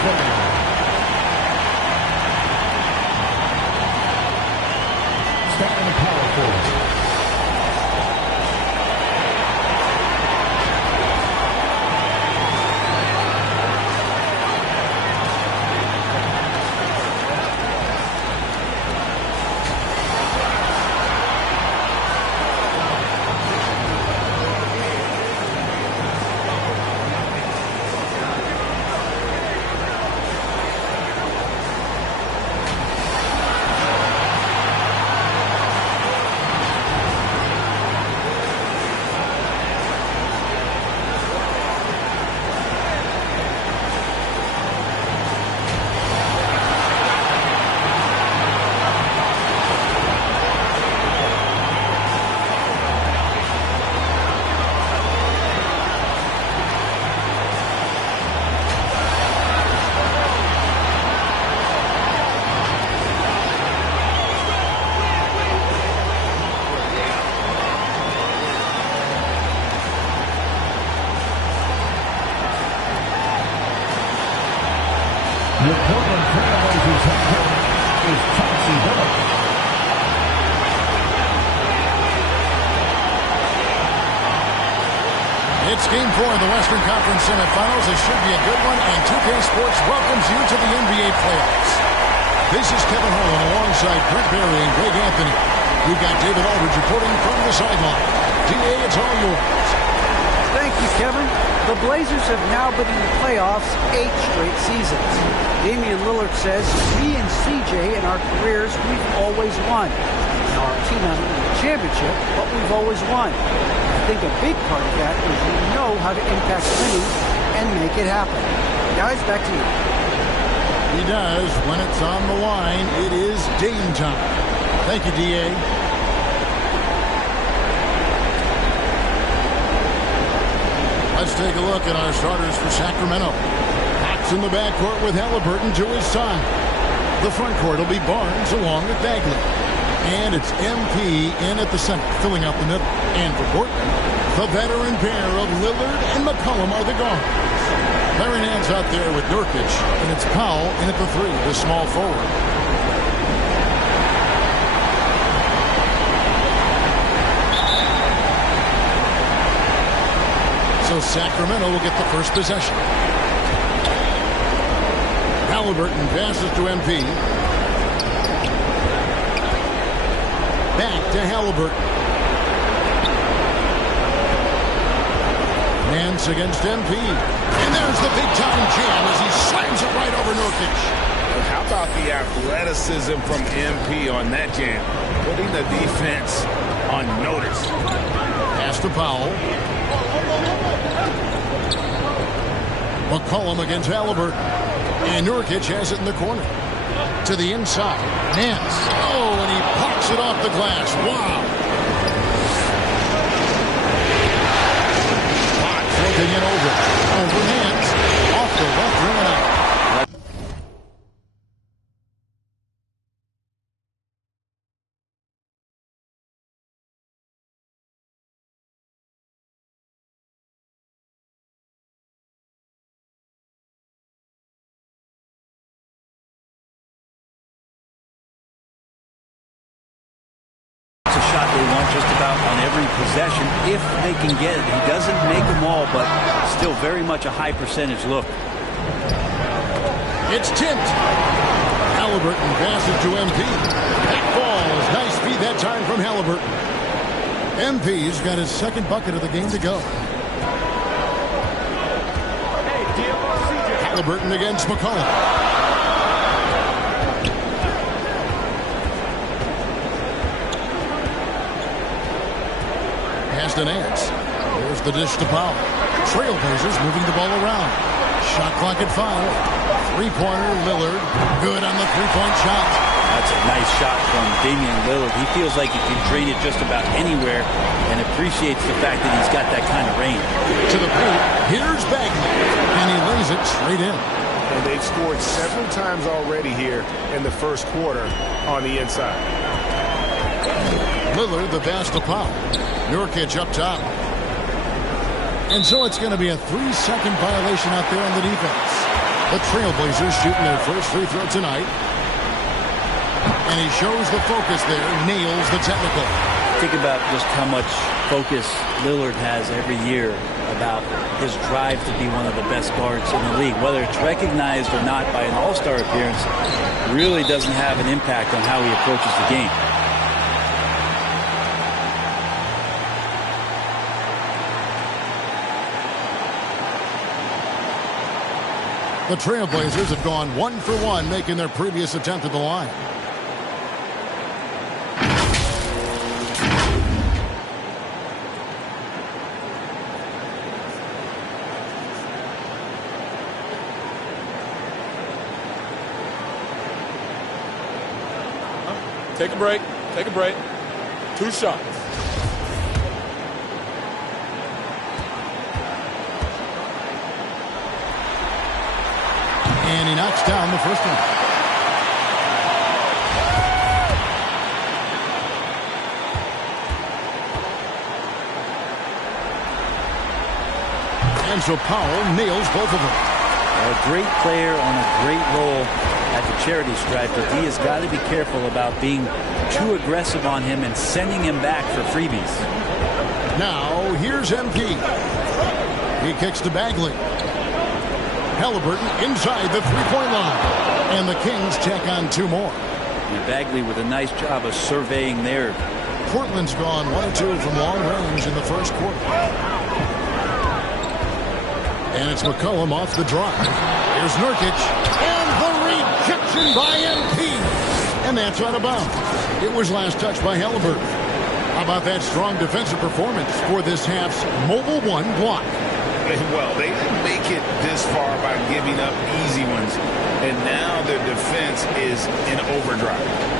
play. Starting power forward. Your Portland Trailblazers head coach is Chauncey Billups. It's Game 4 of the Western Conference semifinals. It should be a good one, and 2K Sports welcomes you to the NBA playoffs. This is Kevin Harlan alongside Brent Barry and Greg Anthony. We've got David Aldridge reporting from the sideline. DA, it's all yours. Thank you, Kevin. The Blazers have now been in the playoffs 8 straight seasons. Damian Lillard says, me and CJ in our careers, we've always won. Now our team hasn't won the championship, but we've always won. I think a big part of that is you know how to impact winning and make it happen. Guys, back to you. He does. When it's on the line, it is Dame time. Thank you, DA. Let's take a look at our starters for Sacramento. Hawks in the backcourt with Halliburton to his side. The front court will be Barnes along with Bagley. And it's MP in at the center, filling out the middle. And for Portland, the veteran pair of Lillard and McCollum are the guards. Larry Nance out there with Nurkic, and it's Powell in at the 3, the small forward. So Sacramento will get the first possession. Halliburton passes to MP. Back to Halliburton. Nance against MP. And there's the big-time jam as he slams it right over Nurkic. How about the athleticism from MP on that jam? Putting the defense on notice. Pass to Powell. McCollum against Halliburton. And Nurkic has it in the corner. To the inside. Nance. Oh, and he pops it off the glass. Wow. Clock flipping it over. Over Nance. Off the left rim and out. They want just about on every possession if they can get it. He doesn't make them all, but still very much a high percentage look. It's tipped. Halliburton passes to MP. That falls. Nice speed that time from Halliburton. MP's got his second bucket of the game to go. Halliburton against McCollum. To Nance. Here's the dish to Powell. Trailblazers moving the ball around. Shot clock at 5. Three-pointer, Lillard. Good on the three-point shot. That's a nice shot from Damian Lillard. He feels like he can drain it just about anywhere and appreciates the fact that he's got that kind of range. To the paint. Here's Bagley. And he lays it straight in. And they've scored several times already here in the first quarter on the inside. Lillard, the pass to Powell. Nurkic up top. And so it's going to be a 3-second violation out there on the defense. The Trailblazers shooting their first free throw tonight. And he shows the focus there, nails the technical. Think about just how much focus Lillard has every year about his drive to be one of the best guards in the league. Whether it's recognized or not by an all-star appearance really doesn't have an impact on how he approaches the game. The Trailblazers have gone 1 for 1, making their previous attempt at the line. Take a break. Take a break. 2 shots. And he knocks down the first one. And so Powell nails both of them. A great player on a great role at the charity stripe, but he has got to be careful about being too aggressive on him and sending him back for freebies. Now, here's MP. He kicks to Bagley. Halliburton inside the three-point line. And the Kings check on 2 more. And Bagley with a nice job of surveying there. Portland's gone 1 of 2 from long range in the first quarter. And it's McCollum off the drive. Here's Nurkic. And the rejection by MP. And that's out of bounds. It was last touched by Halliburton. How about that strong defensive performance for this half's Mobile 1 block? Well, they didn't make it this far by giving up easy ones. And now their defense is in overdrive.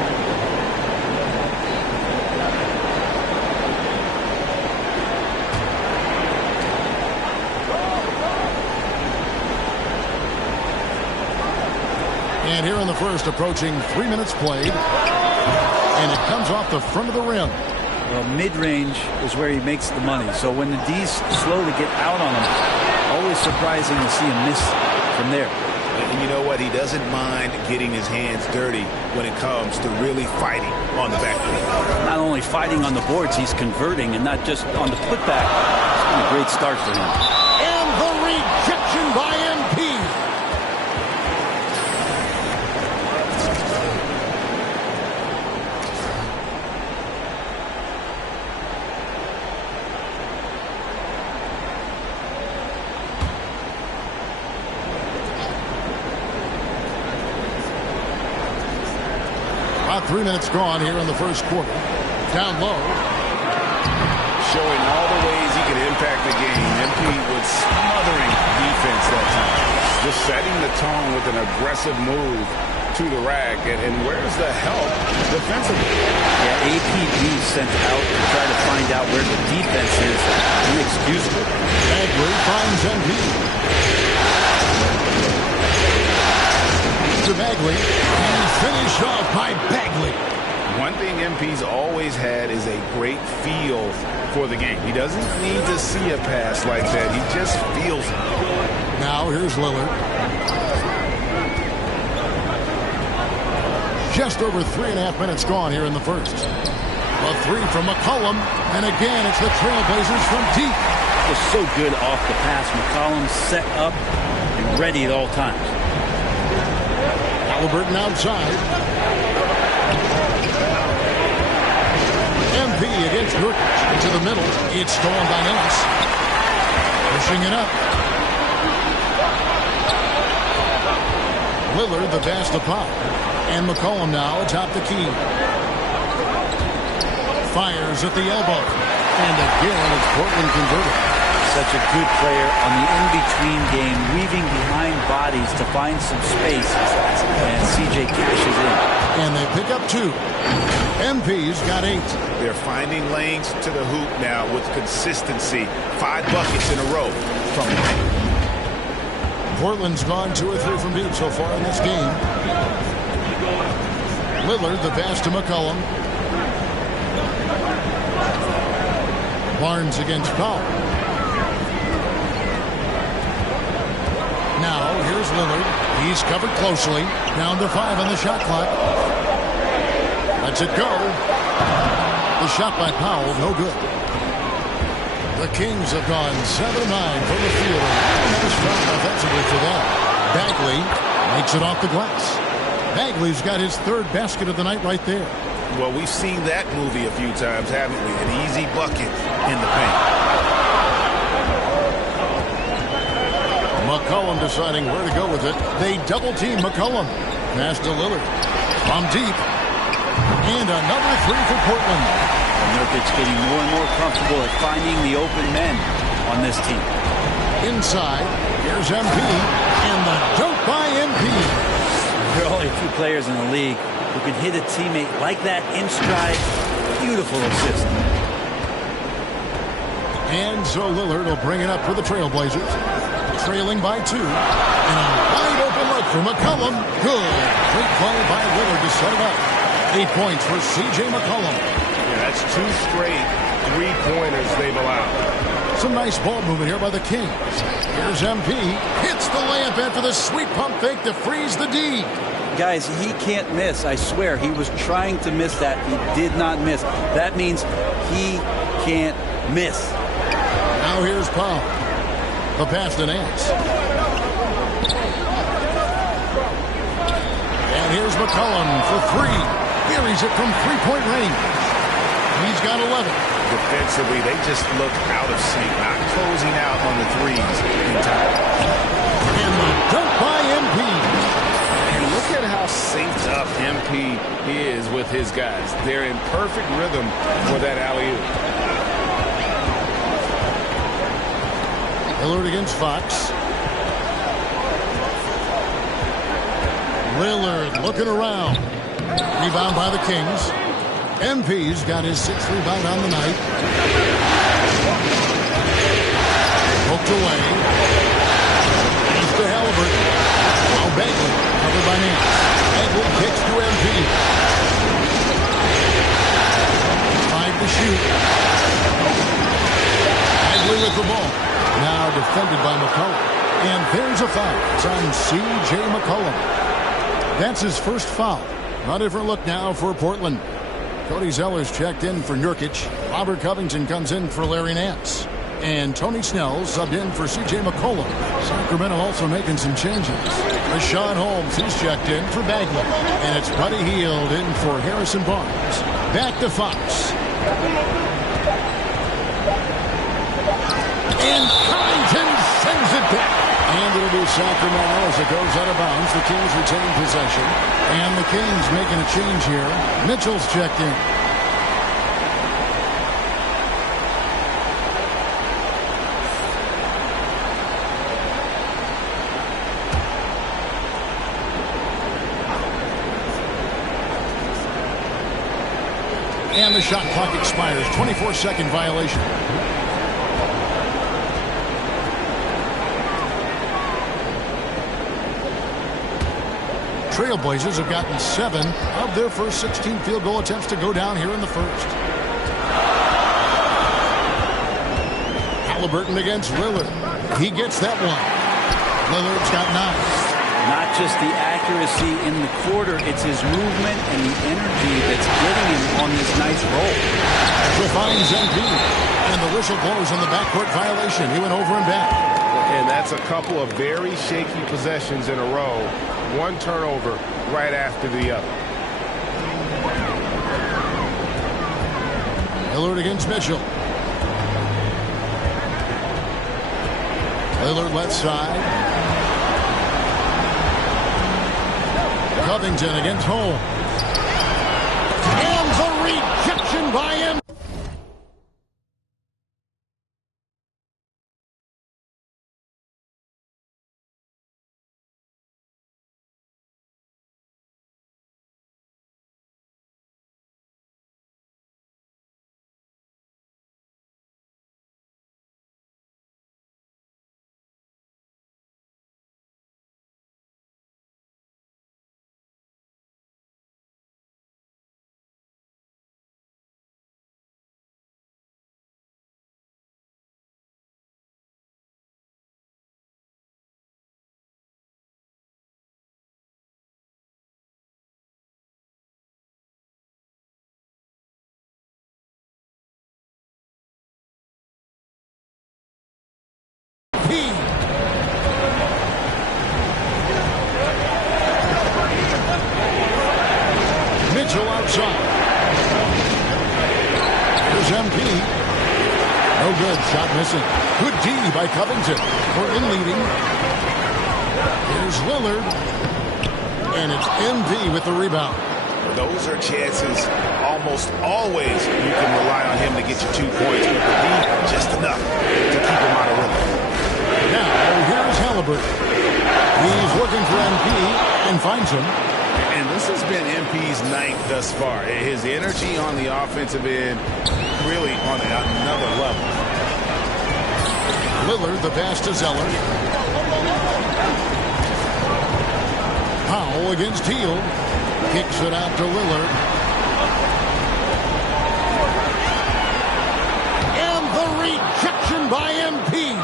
And here in the first, approaching 3 minutes played. And it comes off the front of the rim. Well, mid-range is where he makes the money. So when the D's slowly get out on him, always surprising to see him miss from there. And you know what? He doesn't mind getting his hands dirty when it comes to really fighting on the backboard. Not only fighting on the boards, he's converting, and not just on the putback. It's been a great start for him. And the rejection by MP. About 3 minutes gone here in the first quarter. Down low. Showing all the ways he can impact the game. MP was smothering defense that time. Just setting the tone with an aggressive move to the rack. And where's the help defensively? Yeah, APB sent out to try to find out where the defense is. Inexcusable. Bagley finds MP. To Bagley. And finished off by Bagley. One thing MP's always had is a great feel for the game. He doesn't need to see a pass like that. He just feels it. Now here's Lillard. Just over 3.5 minutes gone here in the first. A 3 from McCollum. And again, it's the Trailblazers from deep. Just so good off the pass. McCollum set up and ready at all times. Halliburton outside. MP against Nurkic into the middle. It's stolen by Ellis. Pushing it up. Lillard the pass to Pop. And McCollum now atop the key. Fires at the elbow. And again, it's Portland converted. Such a good player on the in-between game, weaving behind bodies to find some space. And CJ cashes in. And they pick up 2. MP's got 8. They're finding lanes to the hoop now with consistency. 5 buckets in a row from the paint. Portland's gone 2 or 3 from deep so far in this game. Lillard the pass to McCollum. Barnes against Powell. Now here's Lillard. He's covered closely. Down to 5 on the shot clock. Lets it go. The shot by Powell, no good. The Kings have gone 7-9 from the field. Another strong offensively for them. Bagley makes it off the glass. Bagley's got his third basket of the night right there. Well, we've seen that movie a few times, haven't we? An easy bucket in the paint. McCollum deciding where to go with it. They double-team McCollum. Pass to Lillard. From deep. And another three for Portland. Nurkic's getting more and more comfortable at finding the open men on this team. Inside, here's MP. And the dunk by MP. There are only a few players in the league who can hit a teammate like that in stride. Beautiful assist. And so Lillard will bring it up for the Trailblazers. Trailing by 2. And a wide open look for McCollum. Good. Great play by Lillard to set it up. 8 points for C.J. McCollum. Yeah, that's 2 straight three-pointers they've allowed. Some nice ball movement here by the Kings. Here's MP. Hits the layup after the sweet pump fake to freeze the D. Guys, he can't miss. I swear, he was trying to miss that. He did not miss. That means he can't miss. Now here's Powell. The pass to Nance. And here's McCollum for 3. Buries it from three-point range. He's got 11. Defensively, they just look out of sync, not closing out on the threes in time. And the dunk by MP. And look at how synced up MP is with his guys. They're in perfect rhythm for that alley-oop. Lillard against Fox. Lillard looking around. Rebound by the Kings. MP's got his 6th rebound on the night. Poked away. He's to Halliburton. Now Bagley, covered by Nance. Bagley kicks to MP. 5 to shoot. Bagley with the ball. Now defended by McCollum. And there's a foul. It's on C.J. McCollum. That's his first foul. A different look now for Portland. Cody Zeller's checked in for Nurkic. Robert Covington comes in for Larry Nance. And Tony Snell subbed in for C.J. McCollum. Sacramento also making some changes. Rashawn Holmes, he's checked in for Bagley. And it's Buddy Hield in for Harrison Barnes. Back to Fox. And Covington sends it back. And it'll be Sacramento as it goes out of bounds. The Kings retain possession. And the Kings making a change here. Mitchell's checked in. And the shot clock expires. 24-second violation. Trailblazers have gotten 7 of their first 16 field goal attempts to go down here in the first. Halliburton against Lillard. He gets that one. Lillard's got 9. Not just the accuracy in the quarter, it's his movement and the energy that's getting him on this nice roll. Defines MP. And the whistle blows on the backcourt violation. He went over and back. And that's a couple of very shaky possessions in a row. One turnover right after the other. Lillard against Mitchell. Lillard left side. Covington against Holmes. And the rejection by him. Shot missing. Good D by Covington. Portland leading. Here's Lillard. And it's MV with the rebound. Those are chances almost always you can rely on him to get you 2 points, but the D just enough to keep him out of rhythm. Now, here's Halliburton. He's looking for MP and finds him. And this has been MP's night thus far. His energy on the offensive end really on another level. Lillard, the pass to Zeller. Powell against Hield. Kicks it out to Lillard. And the rejection by MP.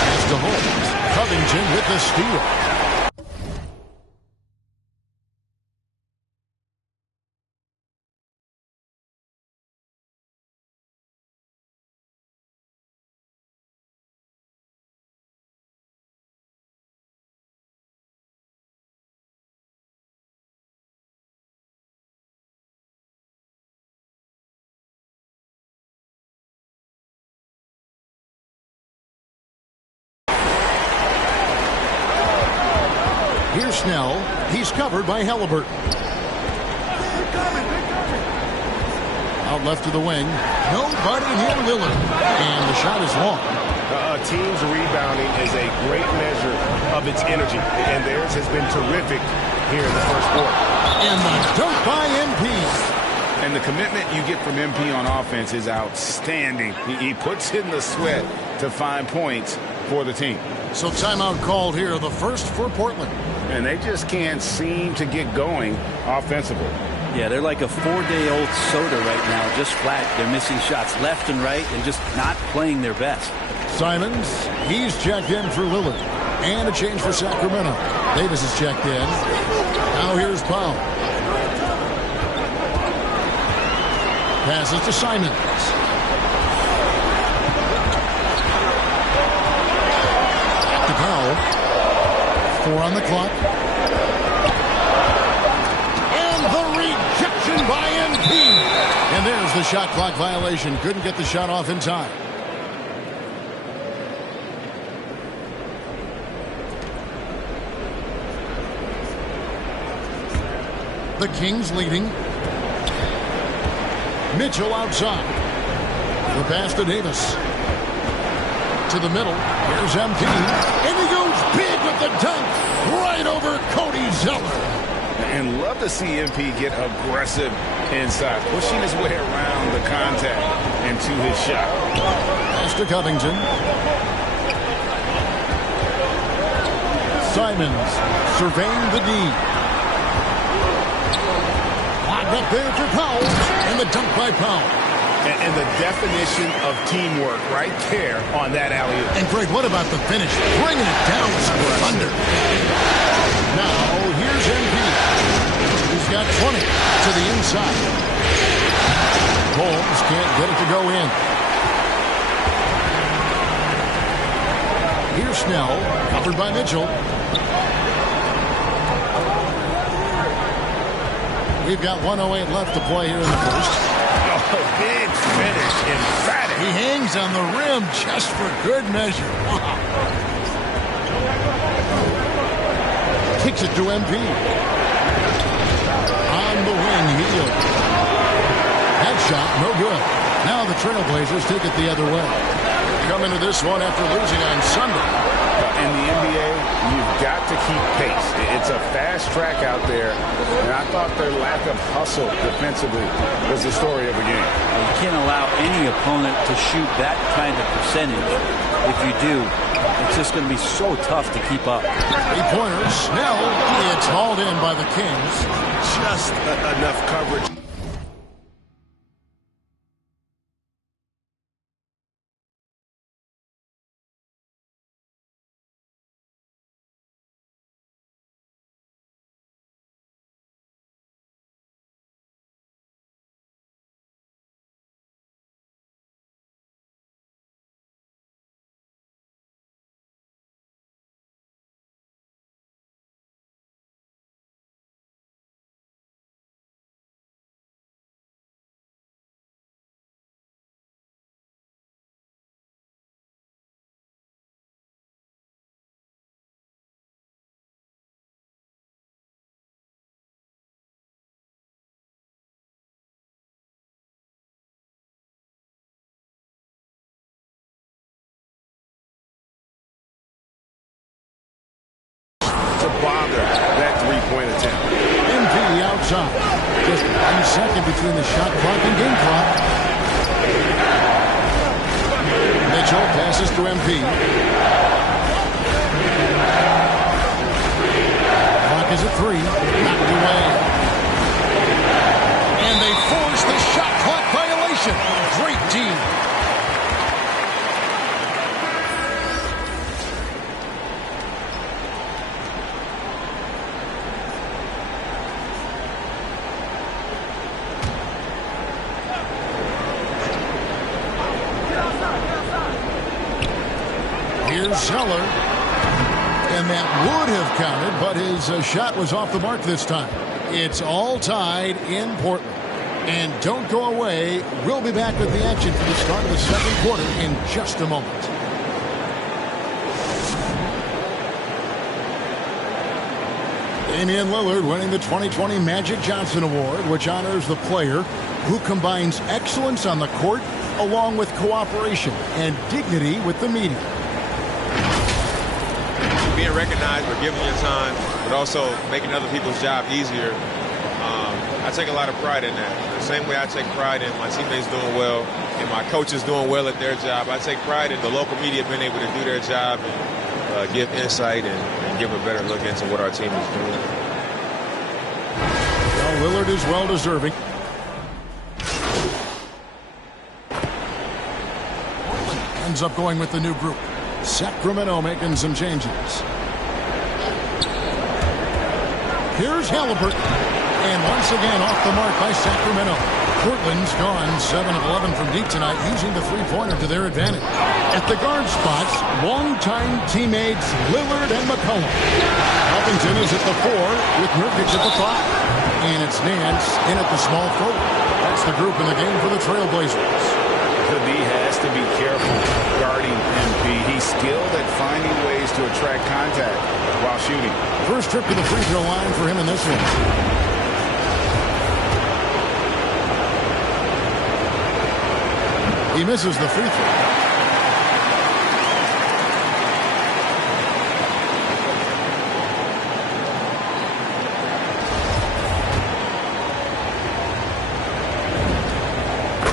Pass to Holmes. Covington with the steal. Here's Snell. He's covered by Halliburton. Out left to the wing. Nobody near Lillard. And the shot is long. A team's rebounding is a great measure of its energy, and theirs has been terrific here in the first quarter. And the dunk by MP. And the commitment you get from MP on offense is outstanding. He puts in the sweat to find points for the team. So timeout called here, the first for Portland. And they just can't seem to get going offensively. Yeah, they're like a 4-day-old soda right now, just flat. They're missing shots left and right and just not playing their best. Simons, he's checked in for Lillard. And a change for Sacramento. Davis is checked in. Now here's Powell. Passes to Simons. To Powell. 4 on the clock. And the rejection by MP. And there's the shot clock violation. Couldn't get the shot off in time. The Kings leading. Mitchell outside. The pass to Davis. To the middle. Here's MP. And he goes big with the dunk. Right over Cody Zeller. And love to see MP get aggressive inside, pushing his way around the contact and to his shot. Pass to Covington. Simons surveying the D. Locked up there for Powell. And the dunk by Powell. And the definition of teamwork right there on that alley-oop. And Greg, what about the finish? Bringing it down with some thunder. Now, here's MP. He's got 20 to the inside. Holmes can't get it to go in. Here's Snell, covered by Mitchell. We've got 1:08 left to play here in the first. Big finish, emphatic. He hangs on the rim just for good measure. Wow. Kicks it to MP. On the wing, Hield. That shot, no good. Now the Trailblazers take it the other way. Come into this one after losing on Sunday. In the NBA, you've got to keep pace. It's a fast track out there, and I thought their lack of hustle defensively was the story of the game. You can't allow any opponent to shoot that kind of percentage. If you do, it's just going to be so tough to keep up. 3-pointers. Snell, it's hauled in by the Kings. Just enough coverage. second between the shot clock and game clock. Mitchell passes to MP. Clock is at 3. Knocked away. And they force the shot clock violation. Great team. Here's Zeller. And that would have counted, but his shot was off the mark this time. It's all tied in Portland. And don't go away. We'll be back with the action for the start of the second quarter in just a moment. Damian Lillard winning the 2020 Magic Johnson Award, which honors the player who combines excellence on the court along with cooperation and dignity with the media. Being recognized for giving your time, but also making other people's job easier. I take a lot of pride in that. The same way I take pride in my teammates doing well and my coaches doing well at their job, I take pride in the local media being able to do their job and give insight and give a better look into what our team is doing. Well, Lillard is well deserving. Ends up going with the new group. Sacramento making some changes. Here's Halliburton. And once again off the mark by Sacramento. Portland's gone 7 of 11 from deep tonight, using the three-pointer to their advantage. At the guard spots, longtime teammates Lillard and McCollum. Covington is at the 4 with Nurkic at the 5. And it's Nance in at the small forward. That's the group in the game for the Trailblazers. The D has to be careful guarding MP. He's skilled at finding ways to attract contact while shooting. First trip to the free throw line for him in this one. He misses the free throw.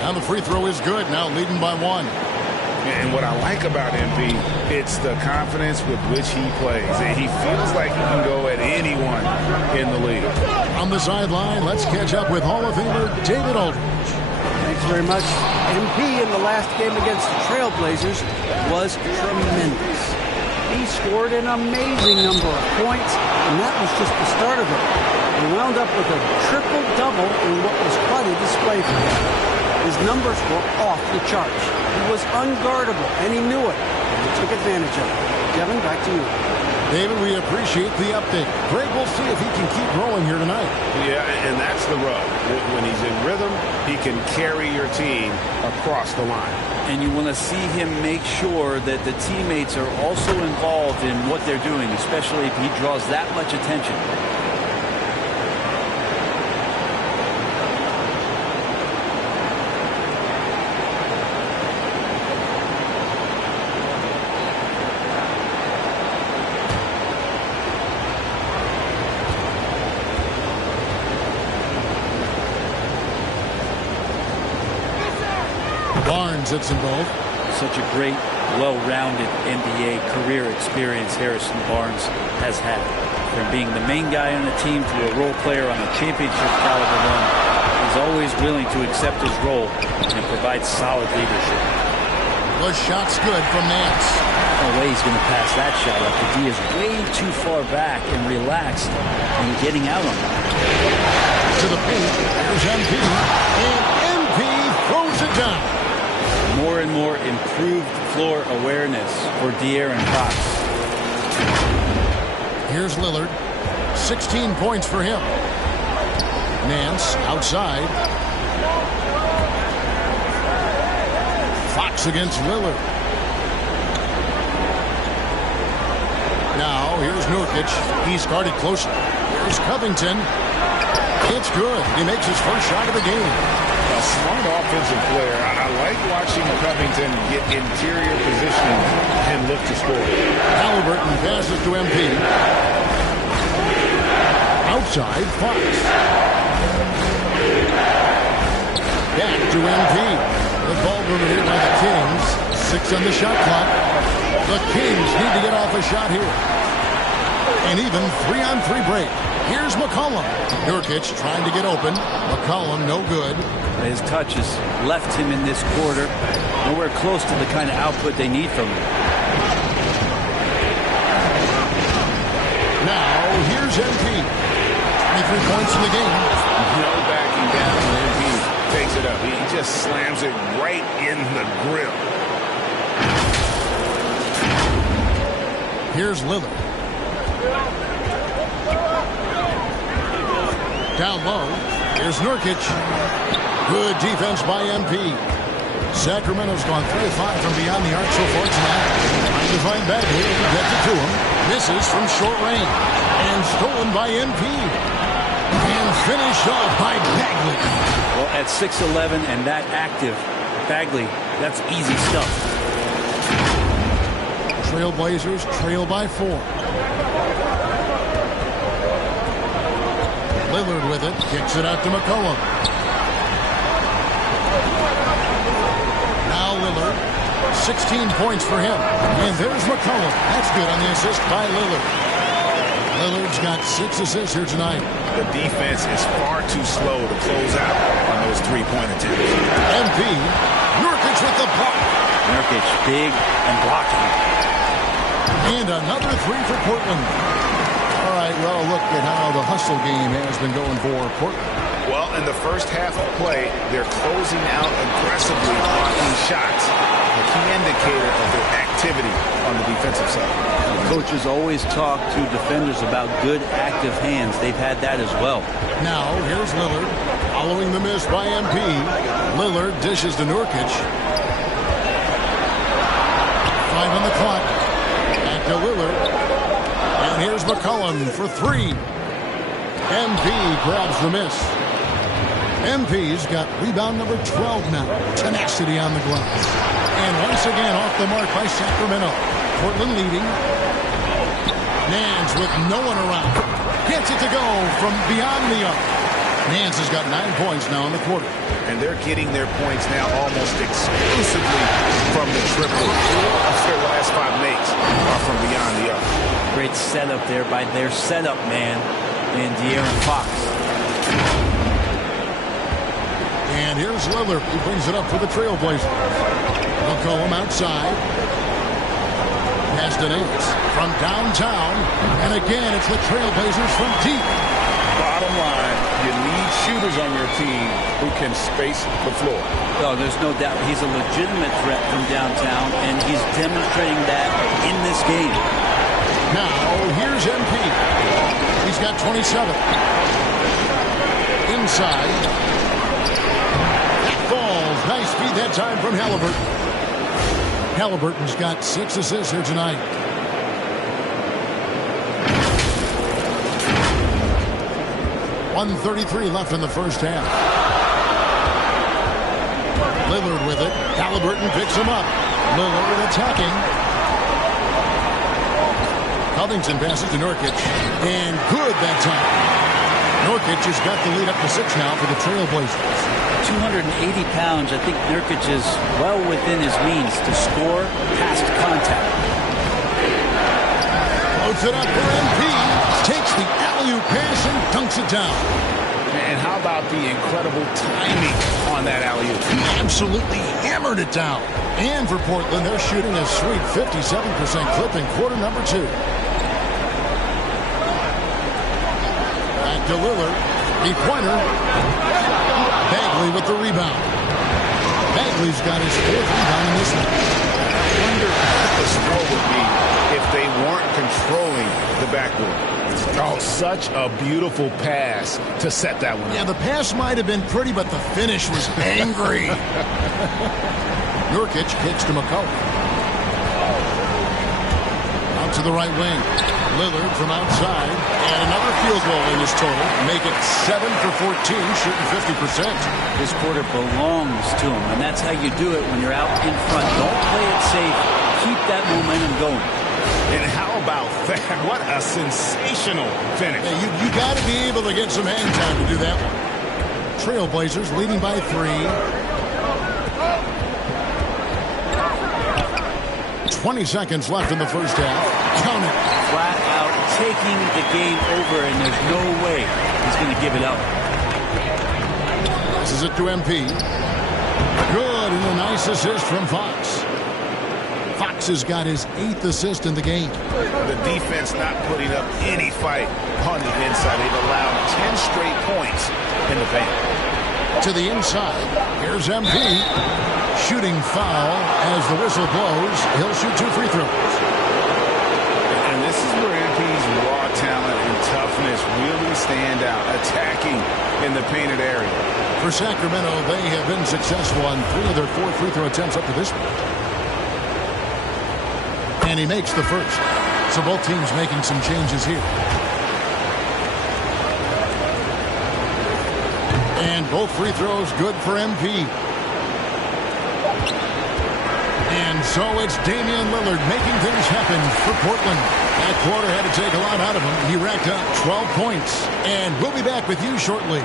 And the free throw is good, now leading by 1. And what I like about MP, it's the confidence with which he plays. He feels like he can go at anyone in the league. On the sideline, let's catch up with Hall of Famer David Aldridge. Thanks very much. MP in the last game against the Trailblazers was tremendous. He scored an amazing number of points, and that was just the start of it. He wound up with a triple-double in what was quite a display for him. His numbers were off the charts. He was unguardable, and he knew it. And he took advantage of it. Kevin, back to you. David, we appreciate the update. Greg, we'll see if he can keep rolling here tonight. Yeah, and that's the rub. When he's in rhythm, he can carry your team across the line. And you want to see him make sure that the teammates are also involved in what they're doing, especially if he draws that much attention. Barnes hits them both. Such a great, well-rounded NBA career experience Harrison Barnes has had. From being the main guy on the team to a role player on a championship caliber run, he's always willing to accept his role and provide solid leadership. The shot's good from Nance. No way he's going to pass that shot up. The D is way too far back and relaxed and getting out on it. To the paint, there's MP, and MP throws it down. More and more improved floor awareness for De'Aaron Fox. Here's Lillard. 16 points for him. Nance outside. Fox against Lillard. Now, here's Nurkic. He's guarded closely. Here's Covington. It's good. He makes his first shot of the game. A smart offensive player. I like watching Covington get interior positioning and look to score. Halliburton passes to MP. Outside, Fox. Back to MP. The ball movement here by the Kings. 6 on the shot clock. The Kings need to get off a shot here. And even 3-on-3 break. Here's McCollum. Nurkic trying to get open. McCollum no good. His touch has left him in this quarter. Nowhere close to the kind of output they need from him. Now, here's MP. 23 points in the game. No backing down when MP takes it up. He just slams it right in the grill. Here's Lillard. Down low. Here's Nurkic. Good defense by MP. Sacramento's gone 3 of 5 from beyond the arc so far tonight. Trying to find Bagley. He gets it to him. Misses from short range. And stolen by MP. And finished off by Bagley. Well, at 6'11" and that active, Bagley, that's easy stuff. Trailblazers trail by 4. Lillard with it. Kicks it out to McCollum. Now Lillard. 16 points for him. And there's McCollum. That's good on the assist by Lillard. Lillard's got 6 assists here tonight. The defense is far too slow to close out on those three-point attempts. MP. Nurkic with the block. Nurkic big and blocking. And another 3 for Portland. All right, well, look at how the hustle game has been going for Portland. Well, in the first half of play, they're closing out aggressively, blocking shots. A key indicator of their activity on the defensive side. Coaches always talk to defenders about good active hands. They've had that as well. Now, here's Lillard. Following the miss by MP. Lillard dishes to Nurkic. 5 on the clock. Back to Lillard. And here's McCollum for 3. MP grabs the miss. MP's got rebound number 12 now. Tenacity on the glass. And once again off the mark by Sacramento. Portland leading. Nance with no one around. Gets it to go from beyond the arc. Nance has got 9 points now in the quarter. And they're getting their points now almost exclusively from the triple. 4 of their last 5 makes are from beyond the arc. Great setup there by their setup man in De'Aaron Fox. And here's Lillard. He brings it up for the Trailblazers. McCollum outside. Pass to Nance from downtown. And again, it's the Trailblazers from deep. Bottom line, you need shooters on your team who can space the floor. Oh, there's no doubt he's a legitimate threat from downtown, and he's demonstrating that in this game. Now, here's MP. He's got 27. Inside. Falls. Nice feed that time from Halliburton. Halliburton's got 6 assists here tonight. .133 left in the first half. Lillard with it. Halliburton picks him up. Lillard attacking. Covington passes to Nurkic. And good that time. Nurkic has got the lead up to 6 now for the Trailblazers. 280 pounds. I think Nurkic is well within his means to score past contact. Loads it up for MP. Takes the alley-oop pass and dunks it down. And how about the incredible timing on that alley-oop? He absolutely hammered it down. And for Portland, they're shooting a sweet 57% clip in quarter number 2. Back to Lillard. Three-pointer. Bagley with the rebound. Bagley's got his 4th rebound in this one. I wonder what the score would be if they weren't controlling the backboard. Oh, such a beautiful pass to set that one up. Yeah, the pass might have been pretty, but the finish was angry. Nurkic kicks to McCollum. Out to the right wing. Lillard from outside. And another field goal in this total. Make it 7 for 14, shooting 50%. This quarter belongs to him, and that's how you do it when you're out in front. Don't play it safe. Keep that momentum going. And how about that? What a sensational finish. Yeah, you got to be able to get some hang time to do that one. Trailblazers leading by 3. 20 seconds left in the first half. Count it. Flat out taking the game over, and there's no way he's going to give it up. This is it to MP. Good, and a nice assist from Fox. Fox has got his 8th assist in the game. The defense not putting up any fight on the inside. They've allowed 10 straight points in the paint. To the inside. Here's MP. Shooting foul as the whistle blows. He'll shoot 2 free throws. And this is where MP's raw talent and toughness really stand out, attacking in the painted area. For Sacramento, they have been successful on 3 of their 4 free throw attempts up to this point. And he makes the first. So both teams making some changes here. And both free throws good for MP. And so it's Damian Lillard making things happen for Portland. That quarter had to take a lot out of him. He racked up 12 points. And we'll be back with you shortly.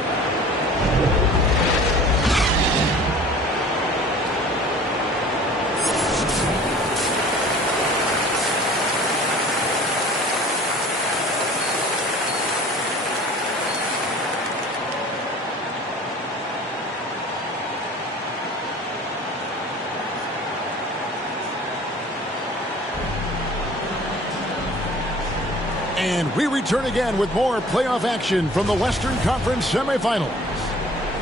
And we return again with more playoff action from the Western Conference semifinals.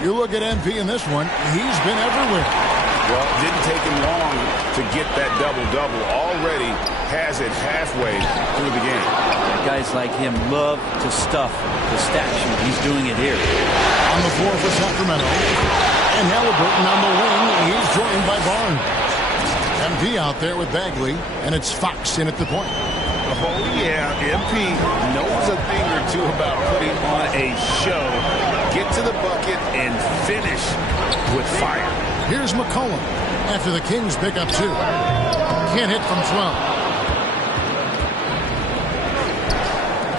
You look at MP in this one, he's been everywhere. Well, it didn't take him long to get that double-double. Already has it halfway through the game. Guys like him love to stuff the stat sheet. He's doing it here. On the floor for Sacramento. And Halliburton on the wing. He's joined by Barnes. MP out there with Bagley. And it's Fox in at the point. Oh, yeah. MP knows a thing or two about putting on a show. Get to the bucket and finish with fire. Here's McCollum after the Kings pick up 2. Can't hit from 12.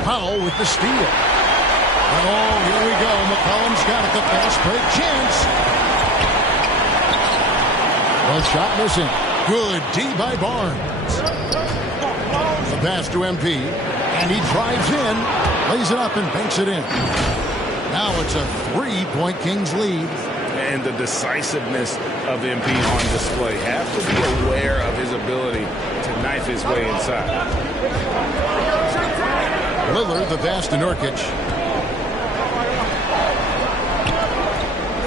Powell with the steal. Oh, here we go. McCollum's got it. The fast break chance. Well, shot missing. Good D by Barnes. The pass to MP, and he drives in, lays it up and banks it in. Now it's a 3-point Kings lead. And the decisiveness of MP on display. Have to be aware of his ability to knife his way inside. Lillard, the pass to Nurkic.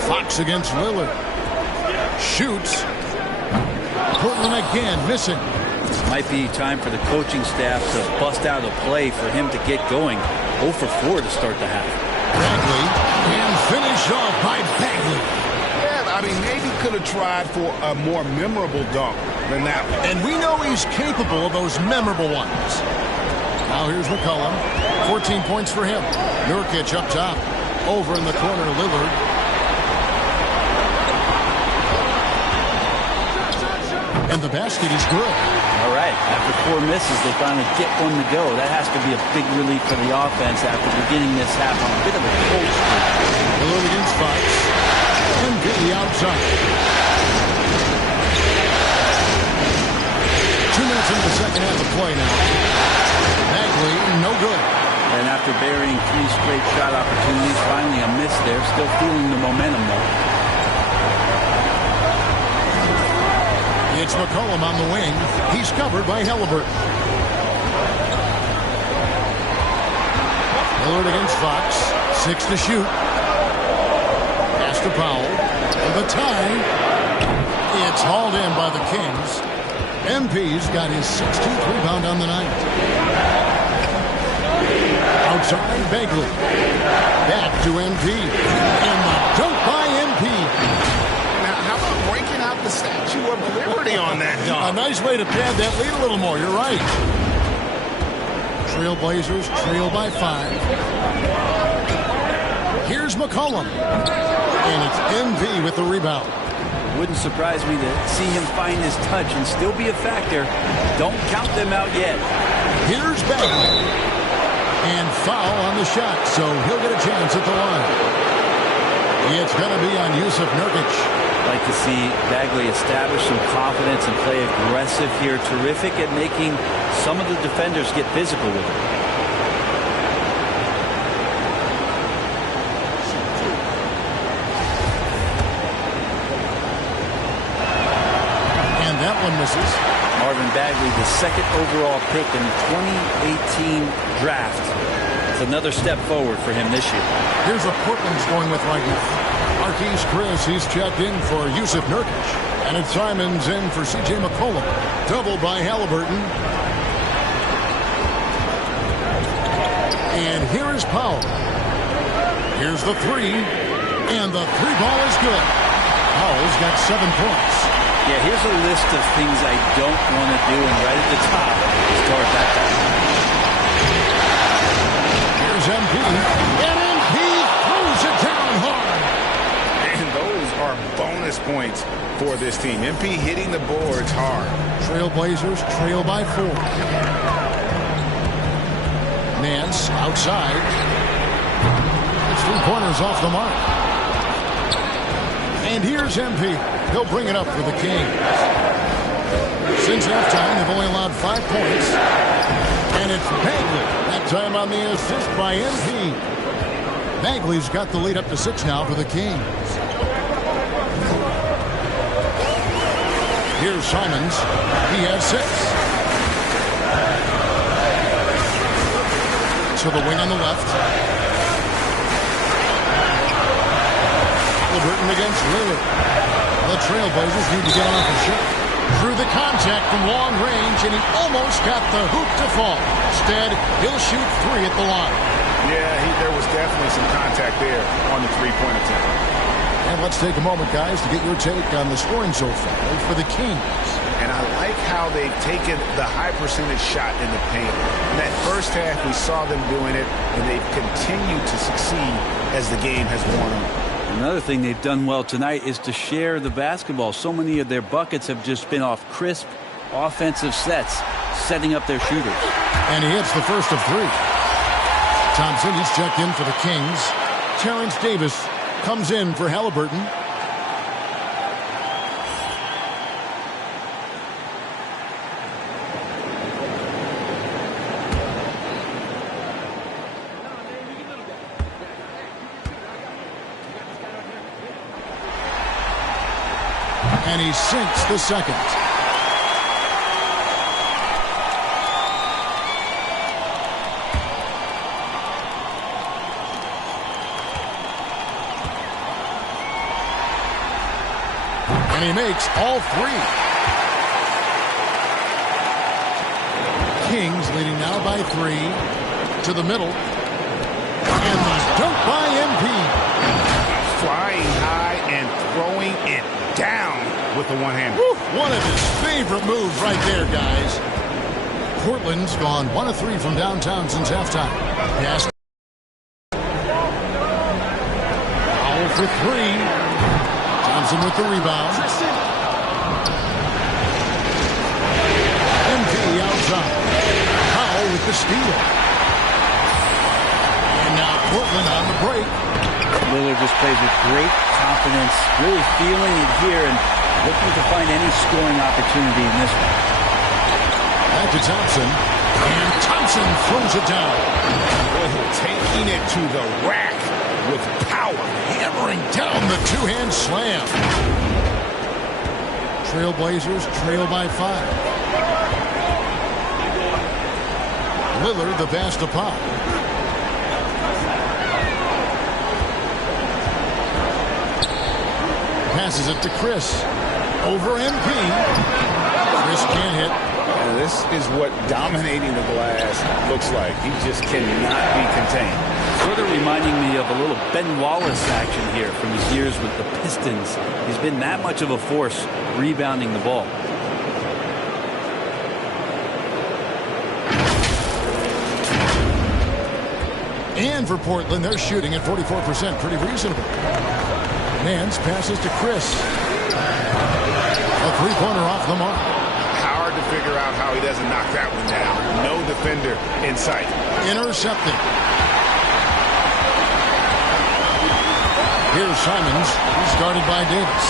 Fox against Lillard. Shoots. Portland again, missing. Might be time for the coaching staff to bust out a play for him to get going. 0 for 4 to start the half. Bagley, and finished off by Bagley. Yeah, I mean, maybe could have tried for a more memorable dunk than that one. And we know he's capable of those memorable ones. Now here's McCollum. 14 points for him. Nurkic up top. Over in the corner, Lillard. And the basket is good. All right. After 4 misses, they finally get one to go. That has to be a big relief for the offense after beginning this half on a bit of a cold streak. Lillard against Fox. And get the outside. 2 minutes into the second half of play now. Bagley, no good. And after burying 3 straight shot opportunities, finally a miss there. Still feeling the momentum, though. It's McCollum on the wing. He's covered by Halliburton. Lillard against Fox. 6 to shoot. Pass to Powell. For the tie. It's hauled in by the Kings. MP's got his 16th rebound on the night. Outside, Bagley. Back to MP. And the dunk by MP. Breaking out the Statue of Liberty on that dunk. A nice way to pad that lead a little more. You're right. Trailblazers trail by 5. Here's McCollum. And it's MP with the rebound. Wouldn't surprise me to see him find his touch and still be a factor. Don't count them out yet. Here's Bagley. And foul on the shot, so he'll get a chance at the line. It's going to be on Yusuf Nurkic. Like to see Bagley establish some confidence and play aggressive here. Terrific at making some of the defenders get physical with him. And that one misses. Marvin Bagley, the second overall pick in the 2018 draft. It's another step forward for him this year. Here's what Portland's going with right now. Marquise Chris, he's checked in for Yusuf Nurkic. And it's Simons in for C.J. McCollum. Doubled by Halliburton. And here is Powell. Here's the three. And the three ball is good. Powell's got 7 points. Yeah, here's a list of things I don't want to do, and right at the top is guard that guy. Here's MP. And MP throws it down hard. And those are bonus points for this team. MP hitting the boards hard. Trailblazers trail by 4. Nance outside. It's 3-pointers off the mark. And here's MP. He'll bring it up for the Kings. Since halftime, they've only allowed 5 points. And it's Bagley. That time on the assist by MP. Bagley's got the lead up to 6 now for the Kings. Here's Simons. He has 6. To the wing on the left. Halliburton against Lillard. The Trailblazers need to get off the shot. Through the contact from long range, and he almost got the hoop to fall. Instead, he'll shoot 3 at the line. Yeah, there was definitely some contact there on the three-point attempt. And let's take a moment, guys, to get your take on the scoring so far for the Kings. And I like how they've taken the high percentage shot in the paint. In that first half, we saw them doing it, and they've continued to succeed as the game has worn on. Another thing they've done well tonight is to share the basketball. So many of their buckets have just been off crisp offensive sets, setting up their shooters. And he hits the first of 3. Thompson, he's checked in for the Kings. Terrence Davis comes in for Halliburton. And he sinks the second. And he makes all 3. Kings leading now by 3. To the middle. And the dunk by MP. Flying high and throwing it down with the one-hand. One of his favorite moves right there, guys. Portland's gone 1 of 3 from downtown since halftime. Pass. Powell for 3. Thompson with the rebound. MP outside. Powell with the steal. And now Portland on the break. Lillard just plays with great confidence, really feeling it here and looking to find any scoring opportunity in this one. Back to Thompson. And Thompson throws it down. Taking it to the rack with power. Hammering down the two-hand slam. Trailblazers trail by 5. Lillard the pass to Pop. Passes it to Chris. Over MP. Chris can't hit. And this is what dominating the glass looks like. He just cannot be contained. Sort of reminding me of a little Ben Wallace action here from his years with the Pistons. He's been that much of a force rebounding the ball. And for Portland, they're shooting at 44%. Pretty reasonable. Nance passes to Chris. A three-pointer off the mark. Hard to figure out how he doesn't knock that one down. No defender in sight. Intercepted. Here's Simons. He's guarded by Davis.